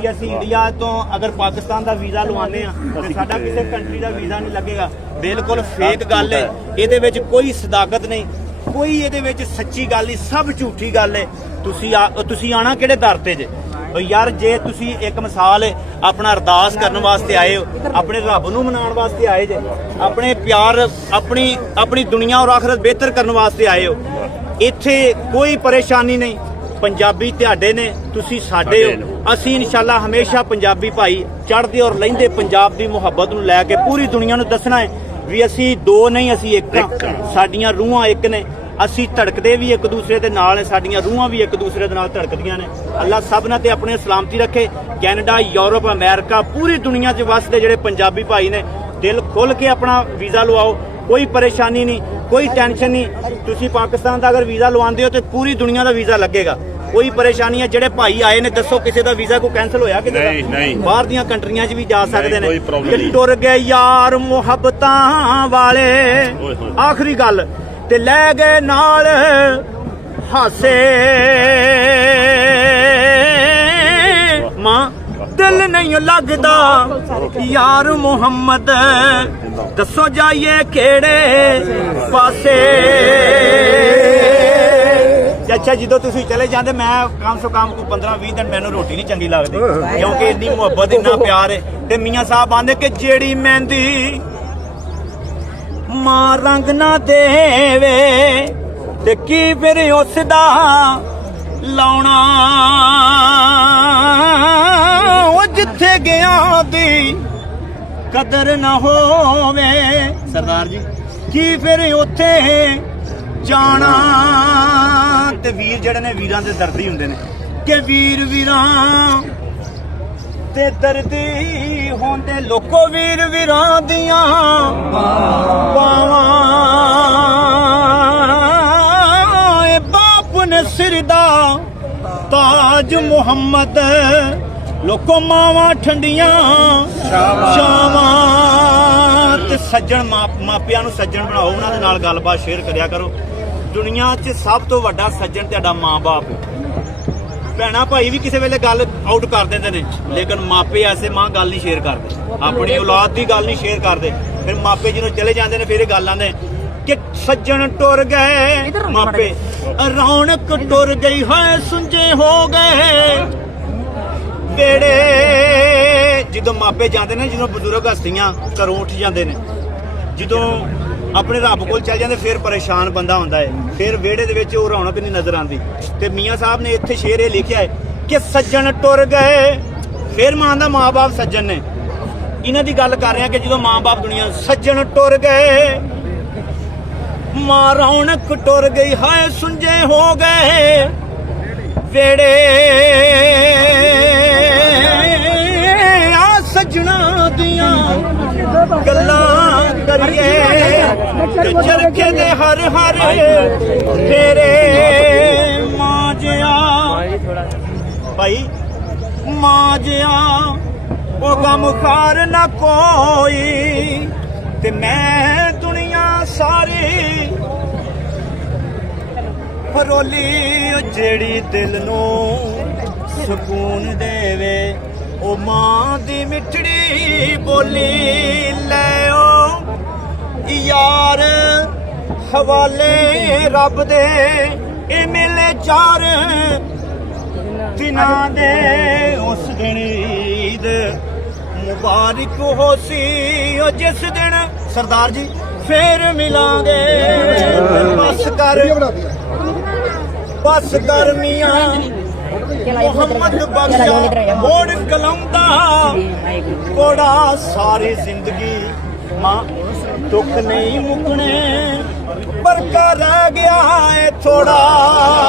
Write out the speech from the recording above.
ਵੀ ਅਸੀਂ ਇੰਡੀਆ ਤੋਂ ਅਗਰ ਪਾਕਿਸਤਾਨ ਦਾ ਵੀਜ਼ਾ ਲਵਾਉਂਦੇ ਆ ਤੇ ਸਾਡਾ ਕਿਸੇ ਕੰਟਰੀ ਦਾ ਵੀਜ਼ਾ ਨਹੀਂ ਲੱਗੇਗਾ ਬਿਲਕੁਲ ਫੇਕ ਗੱਲ ਹੈ ਇਹਦੇ ਵਿੱਚ ਕੋਈ ਸਦਾਕਤ ਨਹੀਂ ਕੋਈ ਇਹਦੇ ਵਿੱਚ ਸੱਚੀ ਗੱਲ ਨਹੀਂ ਸਭ ਝੂਠੀ ਗੱਲ ਹੈ ਤੁਸੀਂ ਤੁਸੀਂ ਆਣਾ ਕਿਹੜੇ ਦਰ ਤੇ ਜੇ ਉਹ ਯਾਰ ਜੇ ਤੁਸੀਂ ਇੱਕ ਮਿਸਾਲ ਆਪਣਾ ਅਰਦਾਸ ਕਰਨ ਵਾਸਤੇ ਆਏ ਹੋ ਆਪਣੇ ਰੱਬ ਨੂੰ ਮਨਾਉਣ ਵਾਸਤੇ ਆਏ ਜੇ ਆਪਣੇ ਪਿਆਰ ਆਪਣੀ ਆਪਣੀ ਦੁਨੀਆ ਔਰ ਆਖਰਤ ਬਿਹਤਰ ਕਰਨ ਵਾਸਤੇ ਆਏ ਹੋ ਇੱਥੇ ਕੋਈ ਪਰੇਸ਼ਾਨੀ ਨਹੀਂ ਪੰਜਾਬੀ ਤੁਹਾਡੇ ਨੇ ਤੁਸੀਂ ਸਾਡੇ ਹੋ ਅਸੀਂ ਇਨਸ਼ਾਅੱਲਾ ਹਮੇਸ਼ਾ ਪੰਜਾਬੀ ਭਾਈ ਚੜ੍ਹਦੇ ਔਰ ਲੈਂਦੇ ਪੰਜਾਬ ਦੀ ਮੁਹੱਬਤ ਨੂੰ ਲੈ ਕੇ ਪੂਰੀ ਦੁਨੀਆ ਨੂੰ ਦੱਸਣਾ ਹੈ ਵੀ ਅਸੀਂ ਦੋ ਨਹੀਂ ਅਸੀਂ ਇੱਕ ਹਾਂ ਸਾਡੀਆਂ ਰੂਹਾਂ ਇੱਕ ਨੇ ਅਸੀਂ ਧੜਕਦੇ ਵੀ ਇੱਕ ਦੂਸਰੇ ਦੇ ਨਾਲ ਨੇ ਸਾਡੀਆਂ ਰੂਹਾਂ ਵੀ ਇੱਕ ਦੂਸਰੇ ਦੇ ਨਾਲ ਧੜਕਦੀਆਂ ਨੇ ਅੱਲਾ ਸਭ ਨਾਲ ਤੇ ਆਪਣੇ ਸਲਾਮਤੀ ਰੱਖੇ ਕੈਨੇਡਾ ਯੂਰਪ ਅਮਰੀਕਾ ਪੂਰੀ ਦੁਨੀਆ 'ਚ ਵਸਦੇ ਜਿਹੜੇ ਪੰਜਾਬੀ ਭਾਈ ਨੇ ਦਿਲ ਖੋਲ ਕੇ ਆਪਣਾ ਵੀਜ਼ਾ ਲਵਾਓ ਕੋਈ ਪਰੇਸ਼ਾਨੀ ਨਹੀਂ ਕੋਈ ਟੈਨਸ਼ਨ ਨਹੀਂ ਤੁਸੀਂ ਪਾਕਿਸਤਾਨ ਦਾ ਅਗਰ ਵੀਜ਼ਾ ਲਵਾਉਂਦੇ ਹੋ ਤੇ ਪੂਰੀ ਦੁਨੀਆ ਦਾ ਵੀਜ਼ਾ ਲੱਗੇਗਾ ਕੋਈ ਪਰੇਸ਼ਾਨੀ ਹੈ ਜਿਹੜੇ ਭਾਈ ਆਏ ਨੇ ਦੱਸੋ ਕਿਸੇ ਦਾ ਵੀਜ਼ਾ ਕੋ ਕੈਨਸਲ ਹੋਇਆ ਕਿ ਨਹੀਂ ਬਾਹਰ ਦੀਆਂ ਕੰਟਰੀਆਂ 'ਚ ਵੀ ਜਾ ਸਕਦੇ ਨੇ ਟੁਰ ਗਏ ਯਾਰ ਮੁਹੱਬਤਾਂ ਵਾਲੇ ਆਖਰੀ ਗੱਲ ਤੇ ਲੈ ਗਏ ਨਾਲ ਹਾਸੇ ਦਿਲ ਨਹੀਂ ਲੱਗਦਾ ਯਾਰ ਮੁਹੰਮਦ ਦੱਸੋ ਜਾਈਏ ਕਿਹੜੇ ਪਾਸੇ ਅੱਛਾ ਜਦੋਂ ਤੁਸੀਂ ਚਲੇ ਜਾਂਦੇ ਮੈਂ ਕੰਮ ਸੋ ਕੰਮ ਕੋ 15 20 ਦਿਨ ਮੈਨੂੰ ਰੋਟੀ ਨਹੀਂ ਚੰਗੀ ਲੱਗਦੀ ਕਿਉਂਕਿ ਇੰਨੀ ਮੁਹੱਬਤ ਇੰਨਾ ਪਿਆਰ ਹੈ ਤੇ ਮੀਆਂ ਸਾਹਿਬ ਆਂਦੇ ਕਿ ਜਿਹੜੀ ਮਹਿੰਦੀ ਮਾਂ ਰੰਗ ਨਾ ਦੇਵੇ ਤੇ ਕੀ ਫਿਰ ਉਸ ਦਾ ਲਾਉਣਾ ਗਿਆ ਦੀ ਕਦਰ ਨਾ ਹੋਵੇ ਸਰਦਾਰ ਜੀ ਕੀ ਫਿਰ ਉੱਥੇ ਜਾਣਾ ਤੇ ਵੀਰ ਜਿਹੜੇ ਨੇ ਵੀਰਾਂ ਦੇ ਦਰਦੀ ਹੁੰਦੇ ਨੇ ਕਿ ਵੀਰ ਵੀਰਾਂ ਤੇ ਦਰਦੀ ਹੁੰਦੇ ਲੋਕੋ ਵੀਰ ਵੀਰਾਂ ਦੀਆਂ ਪਾਵਾਂ ਬਾਪ ਨੇ ਸਿਰ ਦਾ ਤਾਜ ਮੁਹੰਮਦ ਲੋਕੋ ਮਾਵਾਂ ਠੰਡੀਆਂ ਸ਼ਾਵਾਂ ਤੇ ਸੱਜਣ ਮਾਪਿਆਂ ਨੂੰ ਸੱਜਣ ਬਣਾਓ ਉਹਨਾਂ ਦੇ ਨਾਲ ਗੱਲਬਾਤ ਸ਼ੇਅਰ ਕਰਿਆ ਕਰੋ ਦੁਨੀਆ 'ਚ ਸਭ ਤੋਂ ਵੱਡਾ ਸੱਜਣ ਤੁਹਾਡਾ ਮਾਂ-ਬਾਪ ਭੈਣਾ ਭਾਈ ਵੀ ਕਿਸੇ ਵੇਲੇ ਗੱਲ ਆਊਟ ਕਰ ਦਿੰਦੇ ਨੇ ਲੇਕਿਨ ਮਾਪੇ ਐਸੇ ਮਾਂ ਗੱਲ ਨਹੀਂ ਸ਼ੇਅਰ ਕਰਦੇ ਆਪਣੀ ਔਲਾਦ ਦੀ ਗੱਲ ਨਹੀਂ ਸ਼ੇਅਰ ਕਰਦੇ ਫਿਰ ਮਾਪੇ ਨੂੰ ਚਲੇ ਜਾਂਦੇ ਨੇ ਫਿਰ ਇਹ ਗੱਲਾਂ ਨੇ ਕਿ ਸੱਜਣ ਟੁਰ ਗਏ ਮਾਪੇ ਰੌਣਕ ਟੁਰ ਗਈ ਹੋਏ ਸੁੰਝੇ ਹੋ ਗਏ ਕਿਹੜੇ ਜਦੋਂ ਮਾਪੇ ਜਾਂਦੇ ਨੇ ਜਦੋਂ ਬਜ਼ੁਰਗ ਹਸਤੀਆਂ ਘਰੋਂ ਉੱਠ ਜਾਂਦੇ ਨੇ ਜਦੋਂ ਆਪਣੇ ਰੱਬ ਕੋਲ ਚੱਲ ਜਾਂਦੇ ਫਿਰ ਪਰੇਸ਼ਾਨ ਬੰਦਾ ਹੁੰਦਾ ਹੈ ਫਿਰ ਵਿਹੜੇ ਦੇ ਵਿੱਚ ਉਹ ਰੌਣਕ ਨਹੀਂ ਨਜ਼ਰ ਆਉਂਦੀ ਤੇ ਮੀਆਂ ਸਾਹਿਬ ਨੇ ਇੱਥੇ ਸ਼ੇਰ ਇਹ ਲਿਖਿਆ ਹੈ ਕਿ ਸੱਜਣ ਟੁਰ ਗਏ ਫਿਰ ਮਾਂ ਦਾ ਮਾਪੇ ਸੱਜਣ ਨੇ ਇਹਨਾਂ ਦੀ ਗੱਲ ਕਰ ਰਿਹਾ ਕਿ ਜਦੋਂ ਮਾਪੇ ਦੁਨੀਆ ਸੱਜਣ ਟੁਰ ਗਏ ਮਾਂ ਰੌਣਕ ਟੁਰ ਗਈ ਹਾਏ ਸੁੰਝੇ ਹੋ ਗਏ ਵੇੜੇ ਸੱਜਣਾ ਦੀਆਂ ਗੱਲਾਂ ਕਰੀਏ ਚਰਖੇ ਦੇ ਹਰ ਹਰ ਤੇਰੇ ਮਾਜਿਆ ਭਾਈ ਮਾਜਿਆ ਉਹ ਗਮ ਖਾਰ ਨਾ ਕੋਈ ਤੇ ਮੈਂ ਦੁਨੀਆ ਸਾਰੀ ਫਰੋਲੀ ਜਿਹੜੀ ਦਿਲ ਨੂੰ ਸਕੂਨ ਦੇਵੇ ਓ ਮਾਂ ਦੀ ਮਿੱਠੜੀ ਬੋਲੀ ਲੈਓ ਯਾਰ ਹਵਾਲੇ ਰੱਬ ਦੇ ਇਹ ਮਿਲੇ ਚਾਰ ਦਿਨਾਂ ਦੇ ਉਸ ਦਿਨ ਈਦ ਮੁਬਾਰਕ ਹੋ ਸੀ ਉਹ ਜਿਸ ਦਿਨ ਸਰਦਾਰ ਜੀ ਫੇਰ ਮਿਲਾਂਗੇ ਬਸ ਕਰ ਬਸ ਕਰ ਮੀਆਂ ਮੁਹੰਮਦ ਬਖਸ਼ਾ ਮੋੜ ਕਲਾਉਂਦਾ ਕੋੜਾ ਸਾਰੀ ਜ਼ਿੰਦਗੀ ਮਾਂ ਦੁੱਖ ਨਹੀਂ ਮੁਕਣੇ ਪਰ ਕਰ ਗਿਆ ਏ ਥੋੜਾ